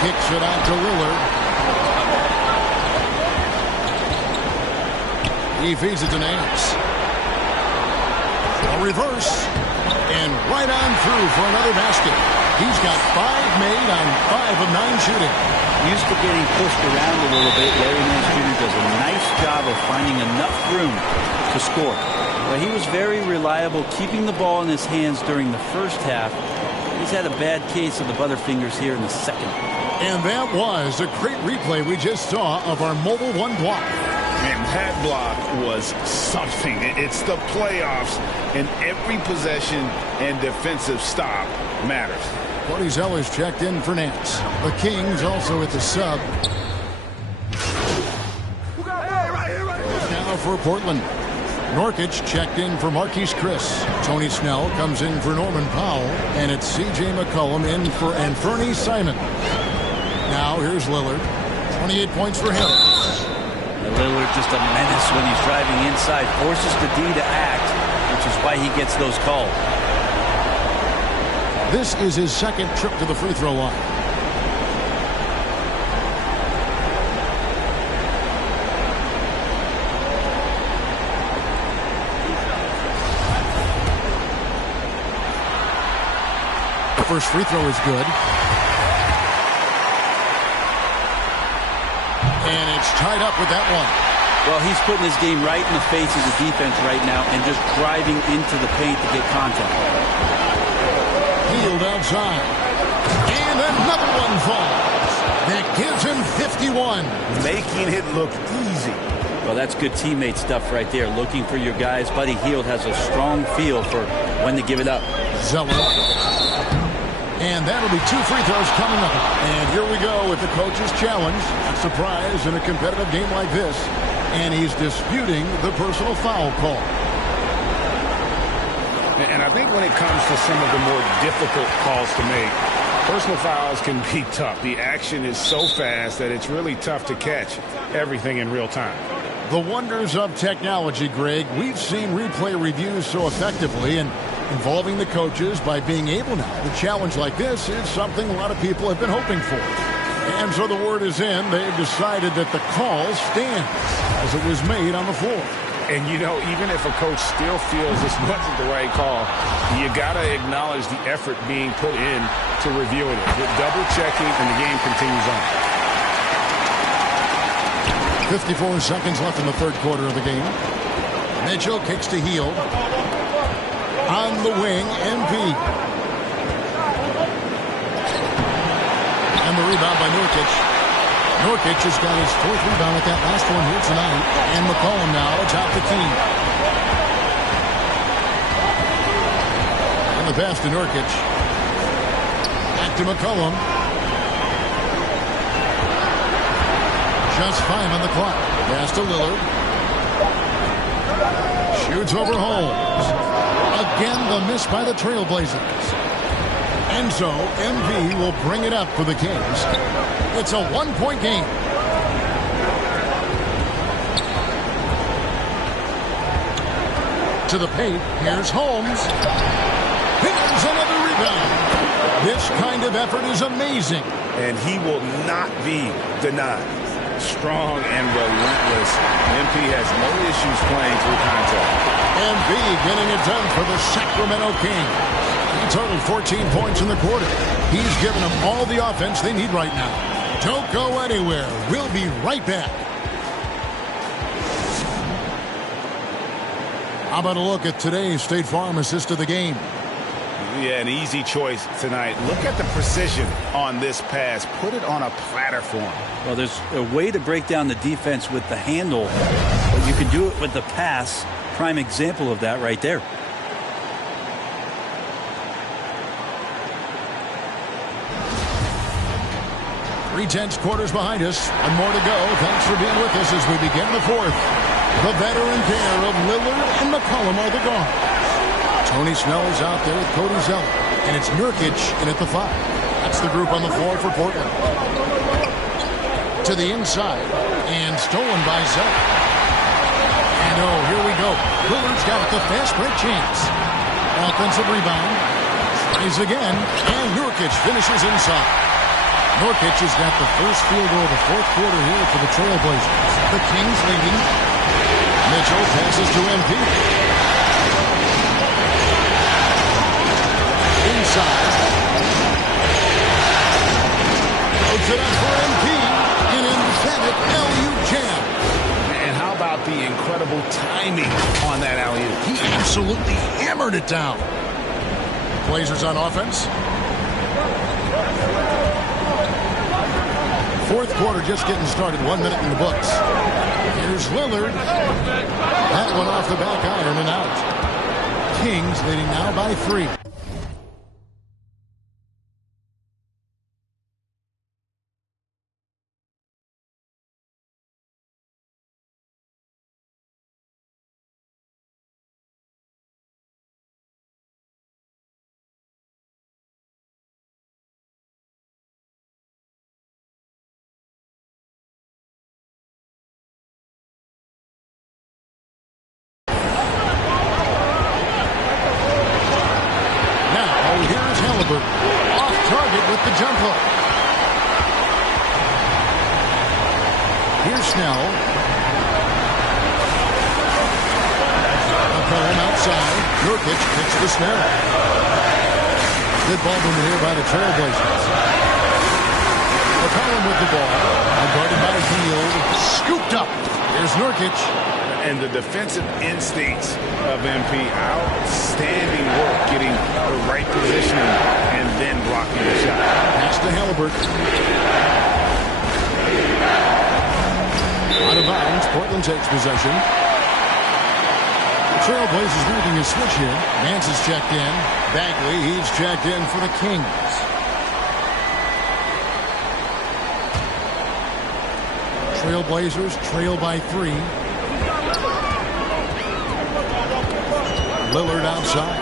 Kicks it out to Lillard. He feeds it to Nance. A reverse. And right on through for another basket. He's got 5 made on 5 of 9 shooting. Used to getting pushed around a little bit. Larry Nance Jr. does a nice job of finding enough room to score. But he was very reliable, keeping the ball in his hands during the first half. He's had a bad case of the butterfingers here in the second. And that was a great replay we just saw of our Mobile One block. And that block was something. It's the playoffs, and every possession and defensive stop matters. Cody Zeller's checked in for Nance. The Kings also at the sub. Now for Portland. Nurkic checked in for Marquise Chris. Tony Snell comes in for Norman Powell. And it's C.J. McCollum in for Anthony Simon. Now here's Lillard. 28 points for him. Lillard just a menace when he's driving inside. Forces the D to act, which is why he gets those calls. This is his second trip to the free throw line. The first free throw is good. And it's tied up with that one. Well, he's putting his game right in the face of the defense right now and just driving into the paint to get contact. Healed outside. And another one falls. That gives him 51. Making it look easy. Well, that's good teammate stuff right there. Looking for your guys. Buddy Hield has a strong feel for when to give it up. Zeller. And that'll be 2 free throws coming up. And here we go with the coach's challenge. A surprise in a competitive game like this. And he's disputing the personal foul call. And I think when it comes to some of the more difficult calls to make, personal fouls can be tough. The action is so fast that it's really tough to catch everything in real time. The wonders of technology, Greg. We've seen replay reviews so effectively, and involving the coaches by being able now to challenge like this is something a lot of people have been hoping for. And so the word is in. They've decided that the call stands as it was made on the floor. And, you know, even if a coach still feels this wasn't the right call, you got to acknowledge the effort being put in to reviewing it. With double-checking, and the game continues on. 54 seconds left in the third quarter of the game. Mitchell kicks to Hield. On the wing, MP. And the rebound by Nurkic. Nurkic has got his 4th rebound with that last one here tonight. And McCollum now atop the key. And the pass to Nurkic. Back to McCollum. Just 5 on the clock. Pass to Lillard. Shoots over Holmes. Again, the miss by the Trailblazers. And so, MV will bring it up for the Kings. It's a 1-point game. To the paint, here's Holmes. Here's another rebound. This kind of effort is amazing. And he will not be denied. Strong and relentless. MP has no issues playing through contact. MB getting it done for the Sacramento Kings. He totaled 14 points in the quarter. He's given them all the offense they need right now. Don't go anywhere. We'll be right back. How about a look at today's State Farm assist of the game? Yeah, an easy choice tonight. Look at the precision on this pass. Put it on a platter for him. Well, there's a way to break down the defense with the handle, but you can do it with the pass. Prime example of that right there. Three-tenths quarters behind us. One more to go. Thanks for being with us as we begin the fourth. The veteran pair of Lillard and McCollum are the guards. Tony Snell is out there with Cody Zeller. And it's Nurkic in at the 5. That's the group on the floor for Portland. To the inside. And stolen by Zeller. And oh, here we go. Lillard's got it, the fast break chance. Offensive rebound. Tries again. And Nurkic finishes inside. Nurkic has got the first field goal of the fourth quarter here for the Trailblazers. The Kings leading. Mitchell passes to MP. Inside. Loads it up for MP. An emphatic LU jam. And how about the incredible timing on that alley-oop? He absolutely hammered it down. Blazers on offense. Fourth quarter just getting started. 1 minute in the books. Here's Lillard. That one off the back iron and out. Kings leading now by 3. Off target with the jump hook. Here's Snell. McCollum outside. Nurkic kicks the Snell. Good ball movement here by the Trailblazers. McCollum with the ball. Guarded by Hield. Scooped up. Here's Nurkic. And the defensive instincts of MP, outstanding work getting the right positioning and then blocking the shot. Pass to Halliburton. Out of bounds, Portland takes possession. The Trailblazers making a switch here. Nance is checked in. Bagley, he's checked in for the Kings. Trailblazers trail by 3. Lillard outside.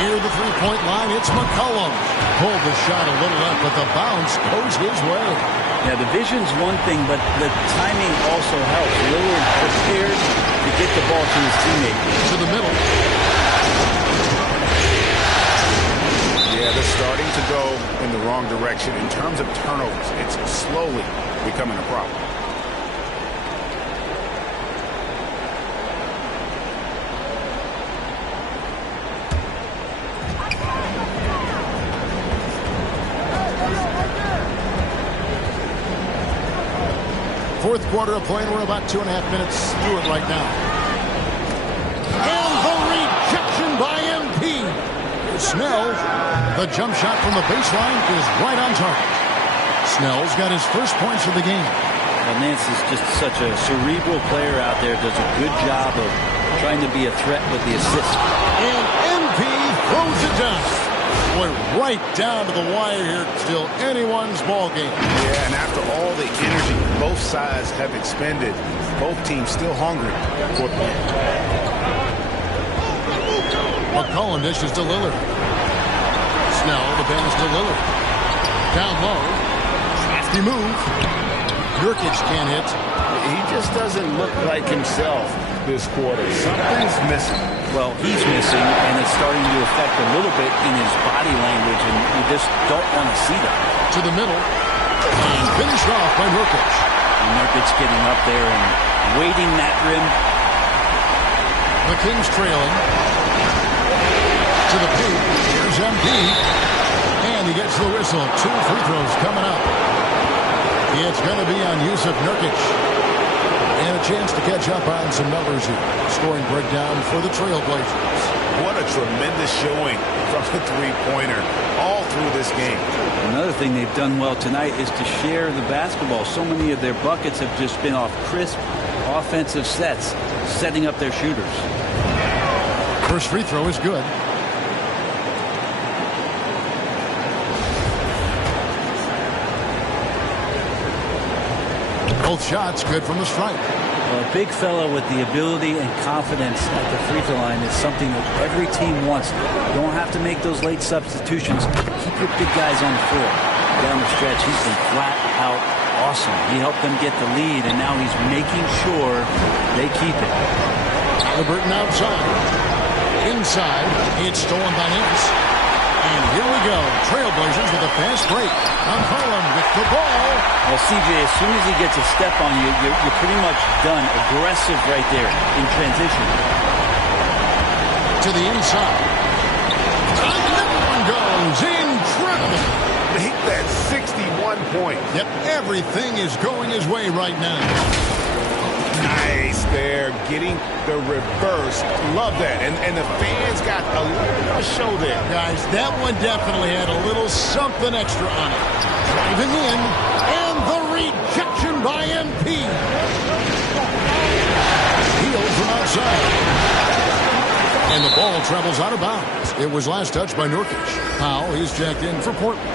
Near the three-point line, it's McCollum. Pulled the shot a little up, but the bounce goes his way. Yeah, the vision's one thing, but the timing also helps. Lillard prepared to get the ball to his teammate. To the middle. Yeah, they're starting to go in the wrong direction. In terms of turnovers, it's slowly becoming a problem. Fourth quarter of play, and we're about 2.5 minutes through it right now. And the rejection by MP. Snell, the jump shot from the baseline is right on target. Snell's got his first points of the game. Well, Nance is just such a cerebral player out there, does a good job of trying to be a threat with the assist. And MP throws it down. Boy, right down to the wire here. Still anyone's ball game. Yeah, and after all the energy both sides have expended, both teams still hungry for the win. McCollum dishes to Lillard. Snell, the pass to Lillard. Down low. Crafty move. Nurkic can't hit. He just doesn't look like himself this quarter. Something's missing. Well, he's missing, and it's starting to affect a little bit in his body language, and you just don't want to see that. To the middle. And finished off by Nurkic. And Nurkic getting up there and waiting that rim. The Kings trailing. To the paint. Here's MP. And he gets the whistle. 2 free throws coming up. It's going to be on Yusuf Nurkic. And a chance to catch up on some numbers here. Scoring breakdown for the Trailblazers. What a tremendous showing from the three-pointer all through this game. Another thing they've done well tonight is to share the basketball. So many of their buckets have just been off crisp offensive sets, setting up their shooters. First free throw is good. Both shots good from the stripe. Well, a big fella with the ability and confidence at the free throw line is something that every team wants. You don't have to make those late substitutions. Keep your big guys on the floor. Down the stretch, he's been flat out awesome. He helped them get the lead, and now he's making sure they keep it. Halliburton outside. Inside, it's stolen by Nance. And here we go. Trailblazers with a fast break. McCollum with the ball. Well, CJ, as soon as he gets a step on you, you're pretty much done. Aggressive right there in transition. To the inside. Another one goes. Incredible. Make that 61 points. Yep, everything is going his way right now. Nice there, getting the reverse. Love that. And the fans got a little show there. Guys, that one definitely had a little something extra on it. Driving in, and the rejection by MP. Healed from outside. And the ball travels out of bounds. It was last touched by Nurkic. Powell, he's checked in for Portland.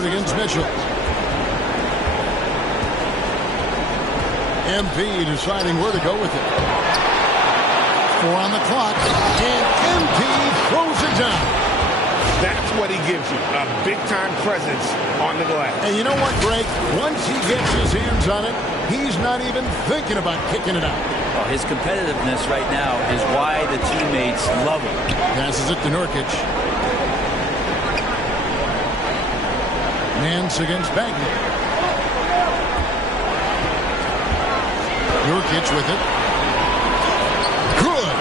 Against Mitchell. MP deciding where to go with it. 4 on the clock, and MP throws it down. That's what he gives you, a big-time presence on the glass. And you know what, Greg? Once he gets his hands on it, he's not even thinking about kicking it out. Well, his competitiveness right now is why the teammates love him. Passes it to Nurkic. Nance against Bagley. Nurkic with it. Good.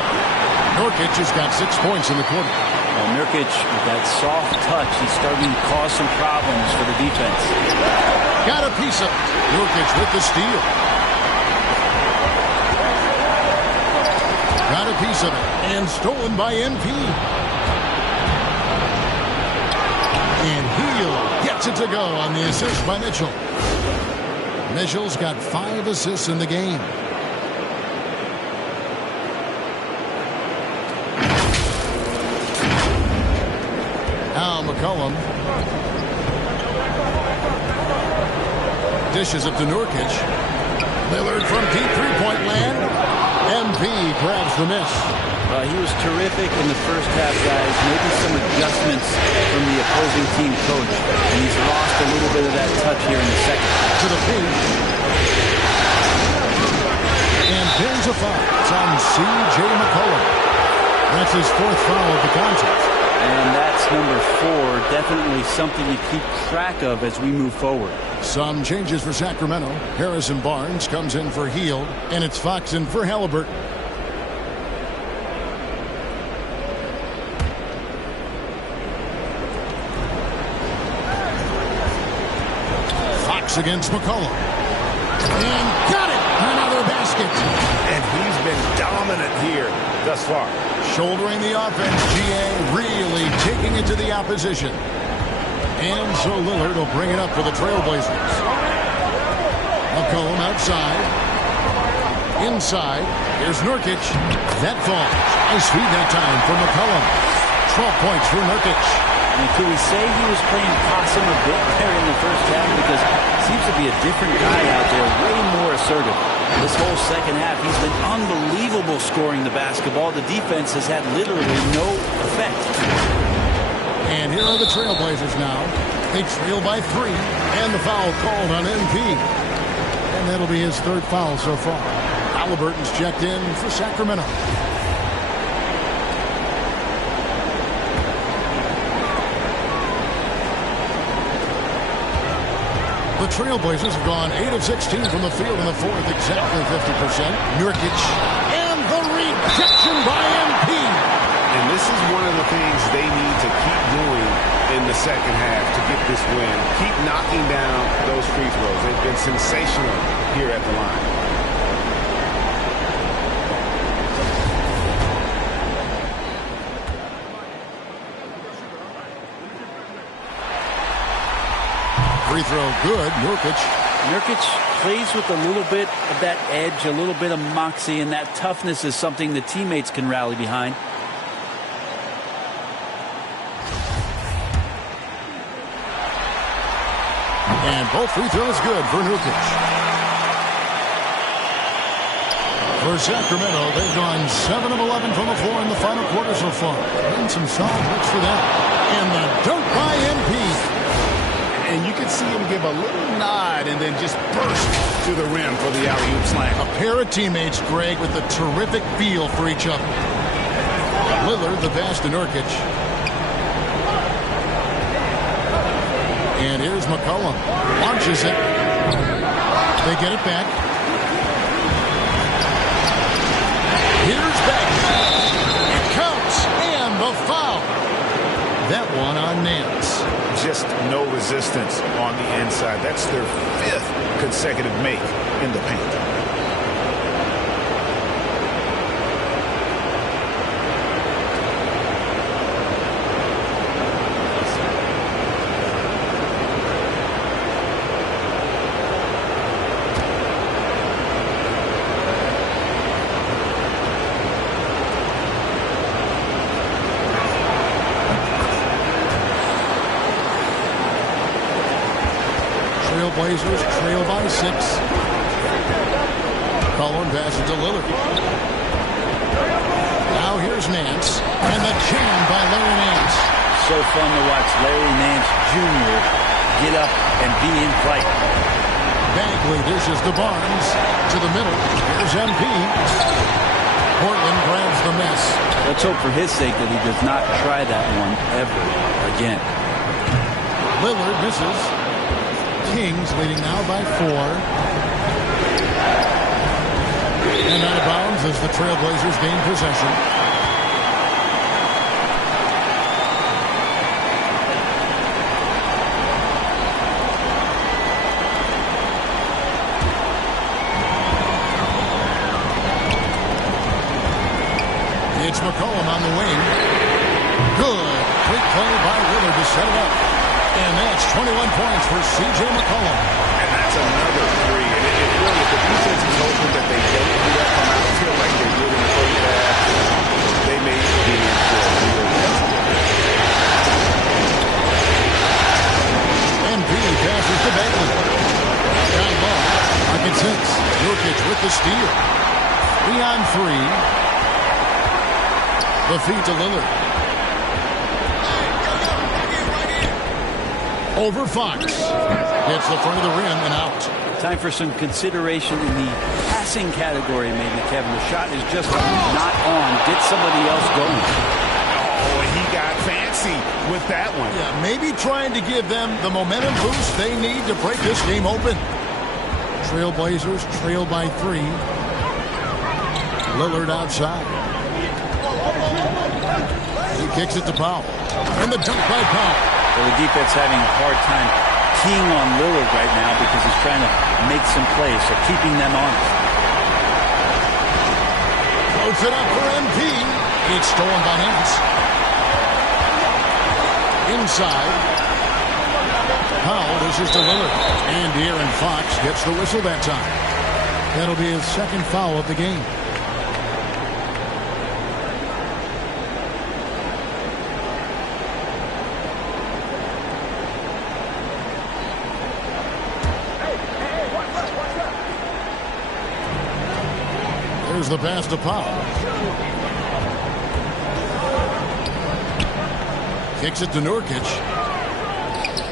Nurkic has got 6 points in the quarter. Well, Nurkic, with that soft touch, he's starting to cause some problems for the defense. Got a piece of it. Nurkic with the steal. Got a piece of it. And stolen by MP. And Hield gets it to go on the assist by Mitchell. Mitchell's got 5 assists in the game. Now McCollum dishes it to Nurkic. Lillard from deep three-point land. MP grabs the miss. He was terrific in the first half, guys. Maybe some adjustments from the opposing team coach. And he's lost a little bit of that touch here in the second. To the pinch. And pins a foul. It's on C.J. McCollum. That's his 4th foul of the contest. And that's number 4. Definitely something to keep track of as we move forward. Some changes for Sacramento. Harrison Barnes comes in for Hield. And it's Fox in for Halliburton. Against McCollum. And got it! Another basket. And he's been dominant here thus far. Shouldering the offense, GA really taking it to the opposition. And so Lillard will bring it up for the Trailblazers. McCollum outside. Inside. Here's Nurkic. That falls. Nice feed that time for McCollum. 12 points for Nurkic. And could we say he was playing possum a bit there in the first half? Because it seems to be a different guy out there, way more assertive. This whole second half, he's been unbelievable scoring the basketball. The defense has had literally no effect. And here are the Trailblazers now. They trail by 3, and the foul called on MP. And that'll be his 3rd foul so far. Halliburton's checked in for Sacramento. The Trailblazers have gone 8 of 16 from the field in the 4th, exactly 50%. Nurkic, and the rejection by MP. And this is one of the things they need to keep doing in the second half to get this win. Keep knocking down those free throws. They've been sensational here at the line. Free throw good. Nurkic plays with a little bit of that edge, a little bit of moxie, and that toughness is something the teammates can rally behind. And both free throws good for Nurkic. For Sacramento, they've gone 7 of 11 from the floor in the final quarter so far. And some solid looks for them. And the dunk by MP. And you can see him give a little nod and then just burst to the rim for the alley-oop slam. A pair of teammates, Greg, with a terrific feel for each other. Lillard, the pass to Nurkic. And here's McCollum. Launches it. They get it back. Here's Bagley. It counts. And the foul. That one on Nance. Just no resistance on the inside. That's their 5th consecutive make in the paint. Blazers trail by 6. Cullen passes to Lillard. Now here's Nance. And the jam by Larry Nance. So fun to watch Larry Nance Jr. get up and be in flight. Bagley dishes to Barnes. To the middle. Here's MP. Portland grabs the mess. Let's hope for his sake that he does not try that one ever again. Lillard misses. Kings leading now by 4. And out of bounds as the Trailblazers gain possession. It's McCollum on the wing. Good. Quick play by Lillard to set it up. And that's 21 points for C.J. McCollum. And that's another 3. And it really, if the defense is hoping that they don't do that from out, feel like they did in the first half, they may be in for a real test. MP passes to Bagley. Down low. Pocket 6. Nurkic with the steal. 3 on 3. The feed to Lillard. Over Fox. Hits the front of the rim and out. Time for some consideration in the passing category, maybe, Kevin. The shot is just not on. Get somebody else going. Oh, and he got fancy with that one. Yeah, maybe trying to give them the momentum boost they need to break this game open. Trailblazers trail by 3. Lillard outside. He kicks it to Powell. And the dunk by Powell. Well, the defense having a hard time keying on Lillard right now because he's trying to make some plays, so keeping them honest. Floats it up for MP. It's stolen by Nance. Inside. Powell, this is to Lillard. And De'Aaron Fox gets the whistle that time. That'll be his 2nd foul of the game. Here's the pass to Powell. Kicks it to Nurkic.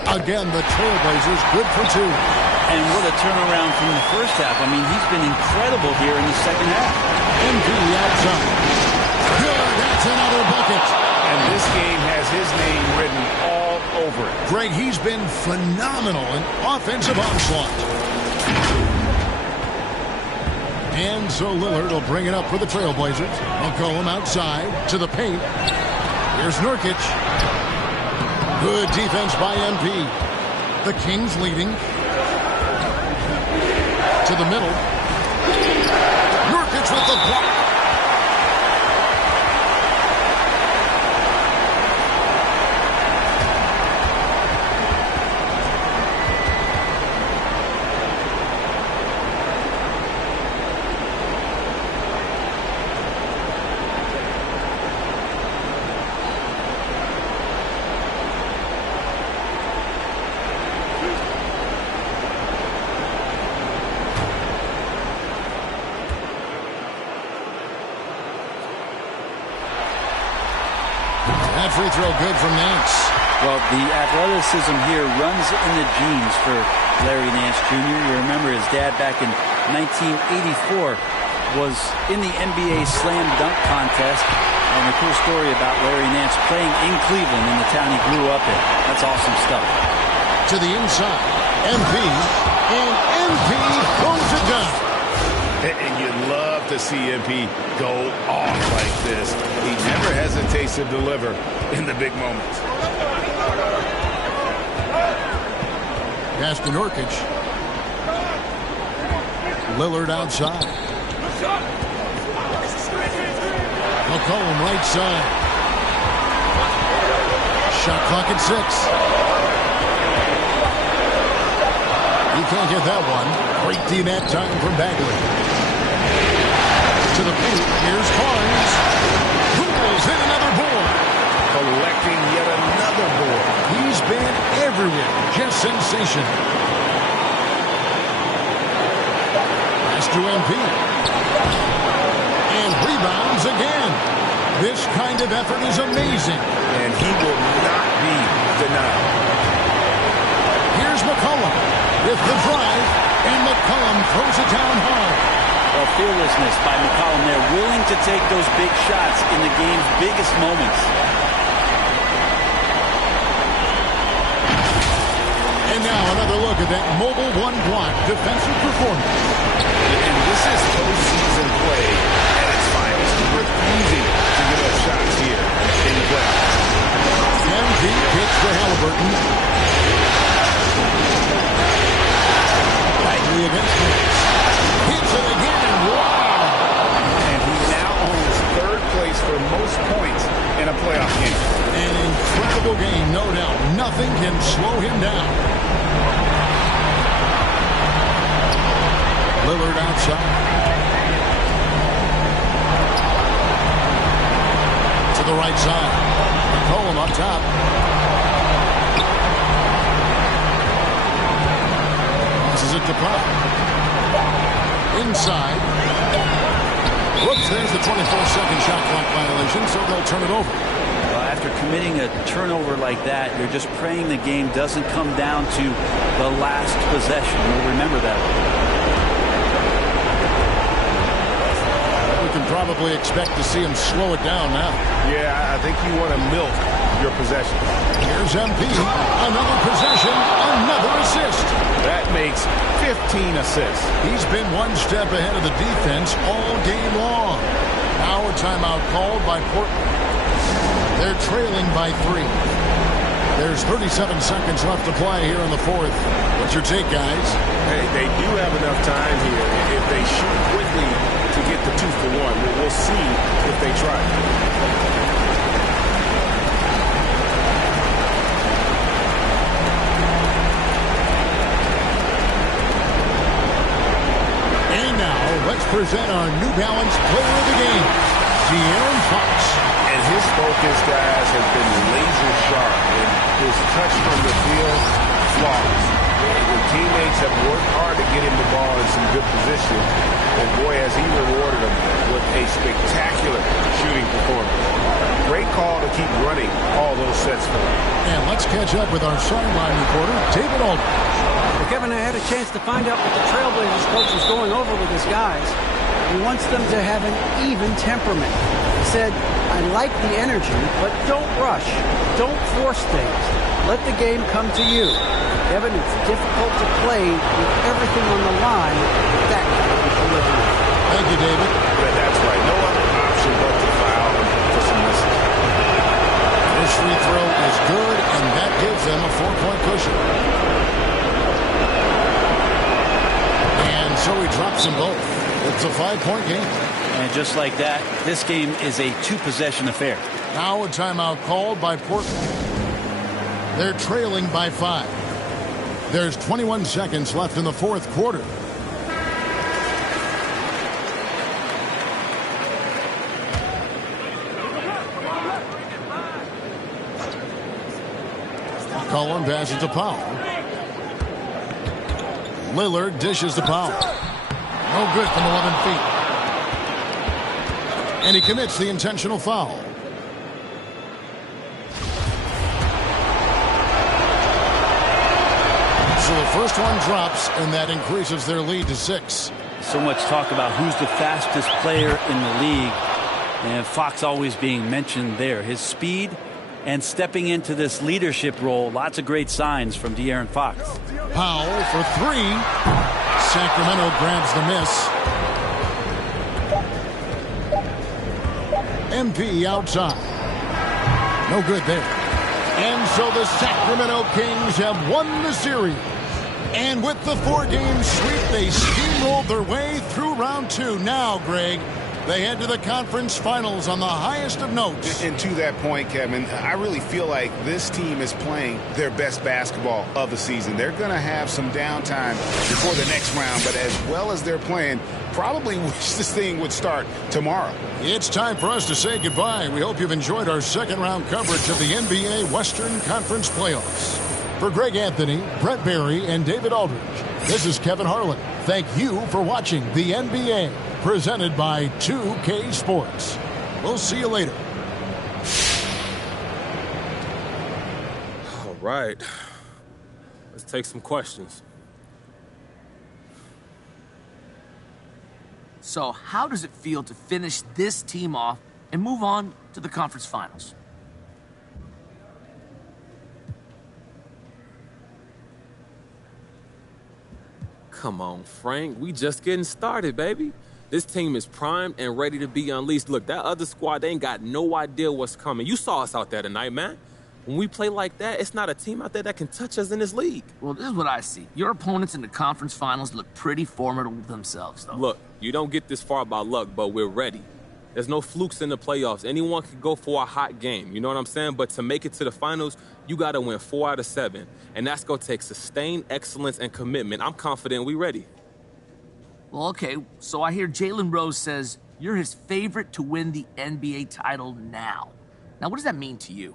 Again, the Trailblazers good for 2. And what a turnaround from the first half. I mean, he's been incredible here in the second half. MP outside. Good, that's another bucket. And this game has his name written all over it. Greg, he's been phenomenal in offensive onslaught. And so Lillard will bring it up for the Trailblazers. McCollum outside to the paint. Here's Nurkic. Good defense by MP. The Kings leading. To the middle. Nurkic with the block. that free throw good from Nance. Well, the athleticism here runs in the genes for Larry Nance Jr. You remember his dad back in 1984 was in the NBA Slam Dunk Contest. And a cool story about Larry Nance playing in Cleveland, in the town he grew up in. That's awesome stuff. To the inside, MP, and MP throws it down. And you'd love to see MP go off like this. He never hesitates to deliver in the big moments. Pass to Nurkic. Lillard outside. McCollum right side. Shot clock at 6. He can't get that one. Great D that time from Bagley. To the paint. Here's Barnes. Pulls in another board. Collecting yet another board. He's been everywhere. Just sensational. Pass to MP. And rebounds again. This kind of effort is amazing. And he will not be denied. Here's McCollum with the drive, and McCollum throws it down hard. Well, fearlessness by McCollum there, willing to take those big shots in the game's biggest moments. And now another look at that mobile one-block defensive performance. And this is postseason play at its finest. Refusing to give up shots here in the playoffs. MP kicks to Halliburton. Bagley against Nance. Hits it again. Wow! And he now owns third place for most points in a playoff game. An incredible game, no doubt. Nothing can slow him down. Lillard outside. To the right side. McCollum up top. Passes it to Pop. Inside. Whoops, there's the 24-second shot clock violation, so they'll turn it over. Well, after committing a turnover like that, you're just praying the game doesn't come down to the last possession. We'll remember that. We can probably expect to see him slow it down now. Yeah, I think you want to milk your possession. Here's MP. Another possession, another assist. That makes 15 assists. He's been one step ahead of the defense all game long. Now a timeout called by Portland. They're trailing by 3. There's 37 seconds left to play here in the fourth. What's your take, guys? Hey, they do have enough time here. If they shoot quickly to get the 2-for-1, we'll see if they try. And now, let's present our New Balance player of the game, De'Aaron Fox. And his focus, guys, has been laser sharp. And his touch from the field, flawless. The teammates have worked hard to get him the ball in some good position. And boy, has he rewarded them with a spectacular shooting performance. Great call to keep running all those sets for him. And let's catch up with our sideline reporter, David Aldridge. Well, Kevin, I had a chance to find out what the Trailblazers coach was going over with his guys. He wants them to have an even temperament. He said, I like the energy, but don't rush. Don't force things. Let the game come to you. Kevin, it's difficult to play with everything on the line. That kind of delivery. Thank you, David. But that's right. No other option but to foul for some misses. This free throw is good, and that gives them a 4-point cushion. And so he drops them both. It's a 5-point game. And just like that, this game is a 2-possession affair. Now a timeout called by Portland. They're trailing by 5. There's 21 seconds left in the fourth quarter. Cullen passes to Powell. Lillard dishes to Powell. No good from 11 feet. And he commits the intentional foul. So the first one drops, and that increases their lead to 6. So much talk about who's the fastest player in the league, and Fox always being mentioned there. His speed and stepping into this leadership role, lots of great signs from De'Aaron Fox. Powell for 3. Sacramento grabs the miss. MP outside. No good there. And so the Sacramento Kings have won the series. And with the 4-game sweep, they steamrolled their way through round 2. Now, Greg, they head to the conference finals on the highest of notes. And to that point, Kevin, I really feel like this team is playing their best basketball of the season. They're going to have some downtime before the next round, but as well as they're playing, probably wish this thing would start tomorrow. It's time for us to say goodbye. We hope you've enjoyed our second-round coverage of the NBA Western Conference Playoffs. For Greg Anthony, Brett Barry, and David Aldridge, this is Kevin Harlan. Thank you for watching the NBA, presented by 2K Sports. We'll see you later. All right. Let's take some questions. So how does it feel to finish this team off and move on to the conference finals? Come on, Frank. We just getting started, baby. This team is primed and ready to be unleashed. Look, that other squad, they ain't got no idea what's coming. You saw us out there tonight, man. When we play like that, it's not a team out there that can touch us in this league. Well, this is what I see. Your opponents in the conference finals look pretty formidable themselves, though. Look, you don't get this far by luck, but we're ready. There's no flukes in the playoffs. Anyone can go for a hot game, you know what I'm saying? But to make it to the finals, you got to win 4 out of 7. And that's going to take sustained excellence and commitment. I'm confident we're ready. Well, okay, so I hear Jalen Rose says you're his favorite to win the NBA title now. Now, what does that mean to you?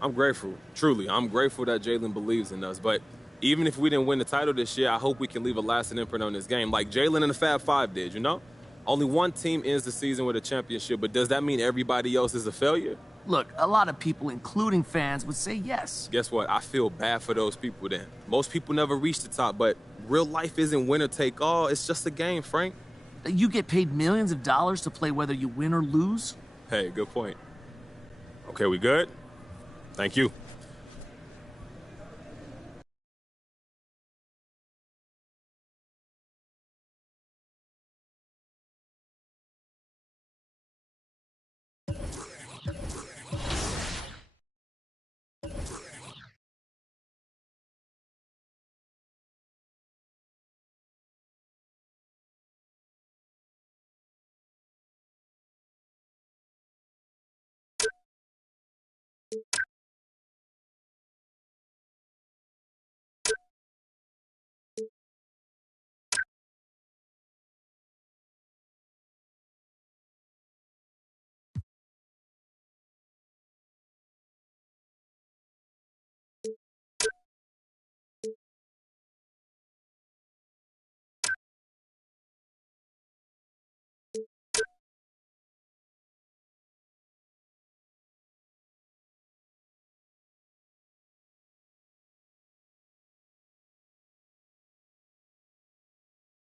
I'm grateful, truly. I'm grateful that Jalen believes in us. But even if we didn't win the title this year, I hope we can leave a lasting imprint on this game, like Jalen and the Fab Five did, you know? Only one team ends the season with a championship, but does that mean everybody else is a failure? Look, a lot of people, including fans, would say yes. Guess what? I feel bad for those people then. Most people never reach the top, but real life isn't winner take all. It's just a game, Frank. You get paid millions of dollars to play whether you win or lose? Hey, good point. Okay, we good? Thank you.